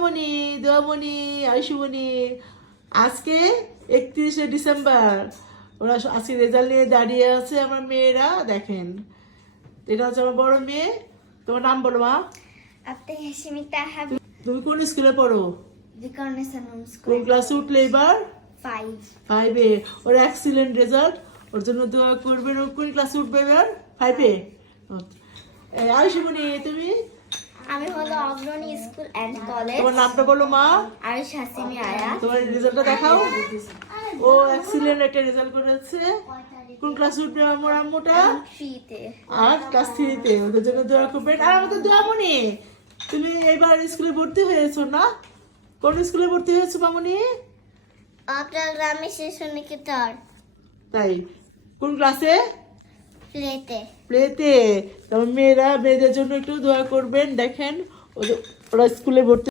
দোয়ামণি, আয়ুষমণি, আজকে 31শে ডিসেম্বর। ওরা আজকে রেজাল্ট নিয়ে দাঁড়িয়ে আছে আমার মেয়েরা, দেখেন। এটা হচ্ছে আমার বড় মেয়ে। তোমার নাম বলো মা। তুমি কোন স্কুলে পড়ো? কোন ক্লাসে উঠলে এবার? 5-এ। ওর এক্সিলেন্ট রেজাল্ট, ওর জন্য দোয়া করবেন। ও কোন ক্লাসে উঠবে এবার? 5-এ। আয়ুষমণি, তুমি? আমি হলো অগ্রণী স্কুল এন্ড কলেজ। তোমার নামটা বলো মা। আয়ুষ হাসিমি আয়া। তোমার রেজাল্টটা দেখাও। ও এক্সিলেন্ট একটা রেজাল্ট করেছে। কোন ক্লাসে উঠবে আমার আম্মুটা? 3-তে। আর ক্লাস 3-তে। ওদের জন্য দোয়া করবেন। আর আমাদের দোয়ামণি, তুমি এবার স্কুলে ভর্তি হয়েছো না? কোন স্কুলে ভর্তি হয়েছো মামনি? আপনার গ্রামে শিশু নিকেতন। তাই, কোন ক্লাসে? প্লেতে। প্লেতে। তোমার মেয়েদের জন্য একটু দোয়া করবেন। দেখেন ওরা স্কুলে ভর্তি